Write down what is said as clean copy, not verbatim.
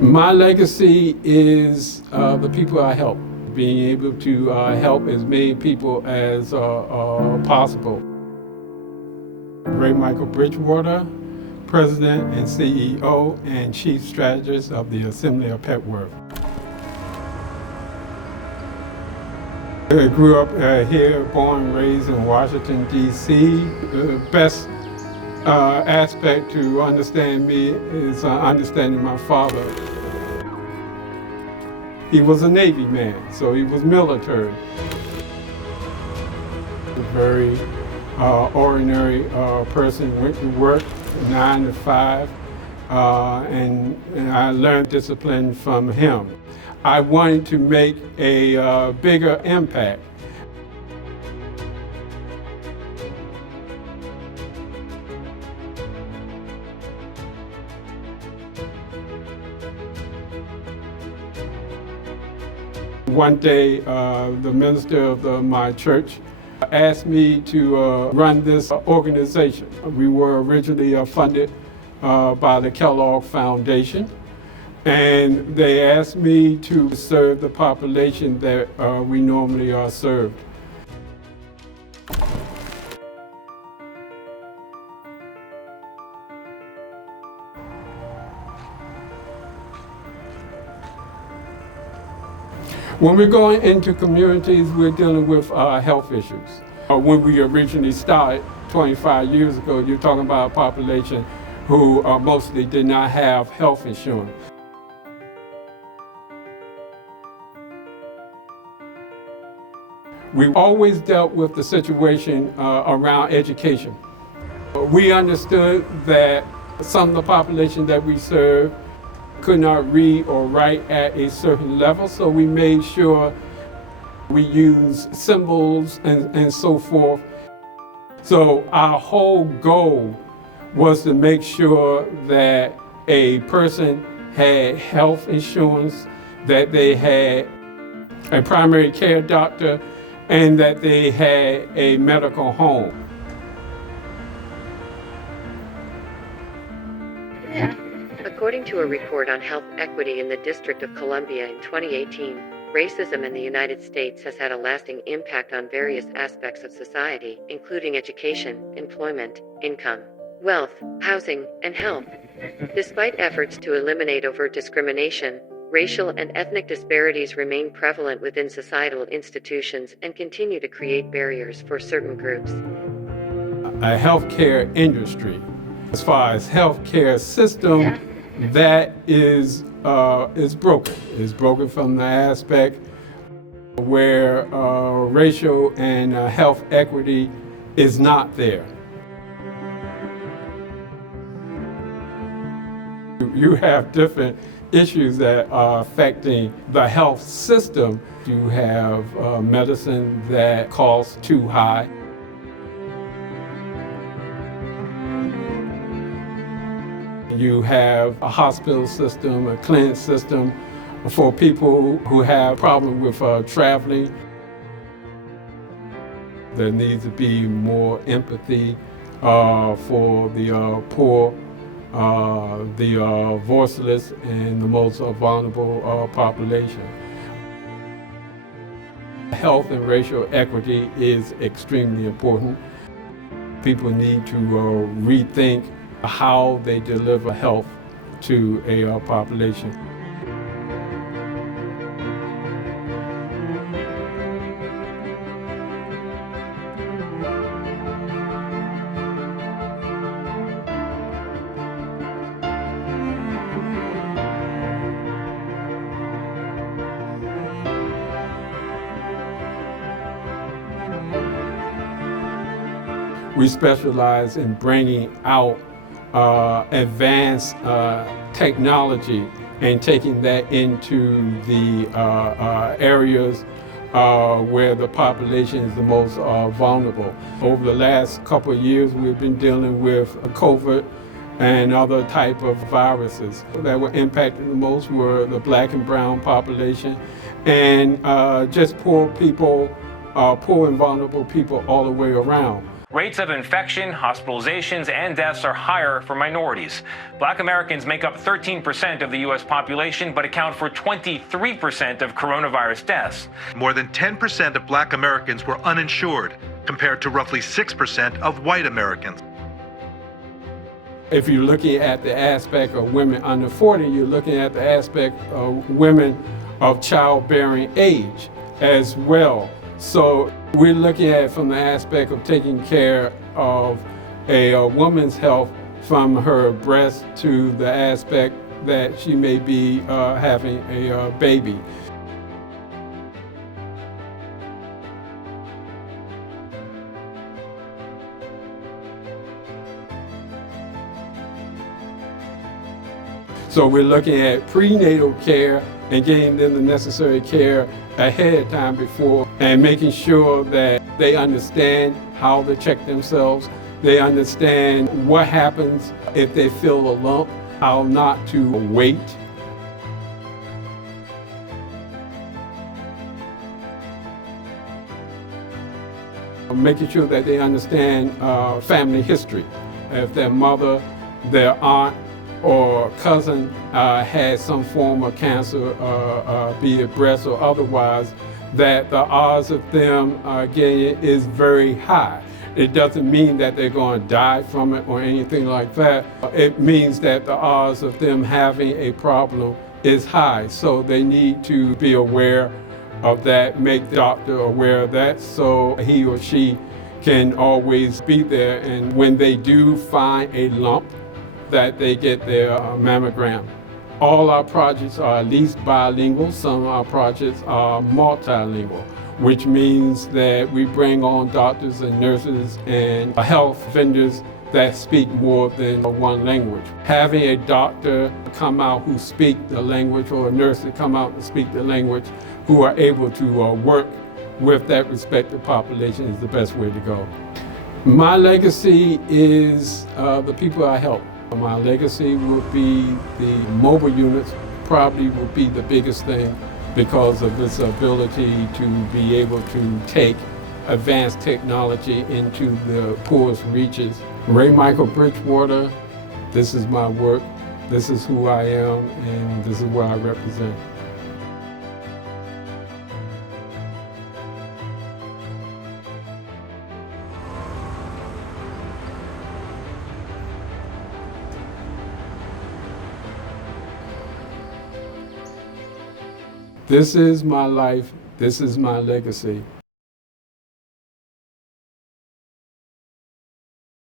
My legacy is the people I help, being able to help as many people as possible. Ray Michael Bridgewater, President and CEO and Chief Strategist of the Assembly of Petworth. I grew up here, born and raised in Washington, D.C. The best aspect to understand me is understanding my father. He was a Navy man, so he was military. A very ordinary person, went to work 9 to 5, and I learned discipline from him. I wanted to make a bigger impact. One day, the minister of my church asked me to run this organization. We were originally funded by the Kellogg Foundation, and they asked me to serve the population that we normally are served. When we're going into communities, we're dealing with health issues. When we originally started 25 years ago, you're talking about a population who mostly did not have health insurance. We've always dealt with the situation around education. We understood that some of the population that we serve could not read or write at a certain level, so we made sure we use symbols and so forth. So our whole goal was to make sure that a person had health insurance, that they had a primary care doctor, and that they had a medical home. According to a report on health equity in the District of Columbia in 2018, racism in the United States has had a lasting impact on various aspects of society, including education, employment, income, wealth, housing, and health. Despite efforts to eliminate overt discrimination, racial and ethnic disparities remain prevalent within societal institutions and continue to create barriers for certain groups. A healthcare industry, as far as healthcare system, that is broken. It's broken from the aspect where racial and health equity is not there. You have different issues that are affecting the health system. You have medicine that costs too high. You have a hospital system, a clinic system for people who have problems with traveling. There needs to be more empathy for the poor, the voiceless, and the most vulnerable population. Health and racial equity is extremely important. People need to rethink how they deliver health to a population. We specialize in bringing out advanced technology and taking that into the areas where the population is the most vulnerable. Over the last couple of years, we've been dealing with COVID and other type of viruses that were impacted the most were the black and brown population and just poor people, poor and vulnerable people all the way around. Rates of infection, hospitalizations, and deaths are higher for minorities. Black Americans make up 13% of the U.S. population, but account for 23% of coronavirus deaths. More than 10% of Black Americans were uninsured, compared to roughly 6% of white Americans. If you're looking at the aspect of women under 40, you're looking at the aspect of women of childbearing age as well. So we're looking at it from the aspect of taking care of a woman's health from her breast to the aspect that she may be having a baby. So we're looking at prenatal care and getting them the necessary care ahead of time before, and making sure that they understand how to check themselves. They understand what happens if they feel a lump, how not to wait. Making sure that they understand family history. If their mother, their aunt, or cousin has some form of cancer, be it breast or otherwise, that the odds of them getting it is very high. It doesn't mean that they're going to die from it or anything like that. It means that the odds of them having a problem is high. So they need to be aware of that, make the doctor aware of that, so he or she can always be there. And when they do find a lump, that they get their mammogram. All our projects are at least bilingual. Some of our projects are multilingual, which means that we bring on doctors and nurses and health vendors that speak more than one language. Having a doctor come out who speak the language, or a nurse to come out and speak the language, who are able to work with that respective population is the best way to go. My legacy is the people I help. My legacy will be the mobile units, probably will be the biggest thing because of its ability to be able to take advanced technology into the poorest reaches. Ray Michael Bridgewater, this is my work, this is who I am, and this is what I represent. This is my life, this is my legacy.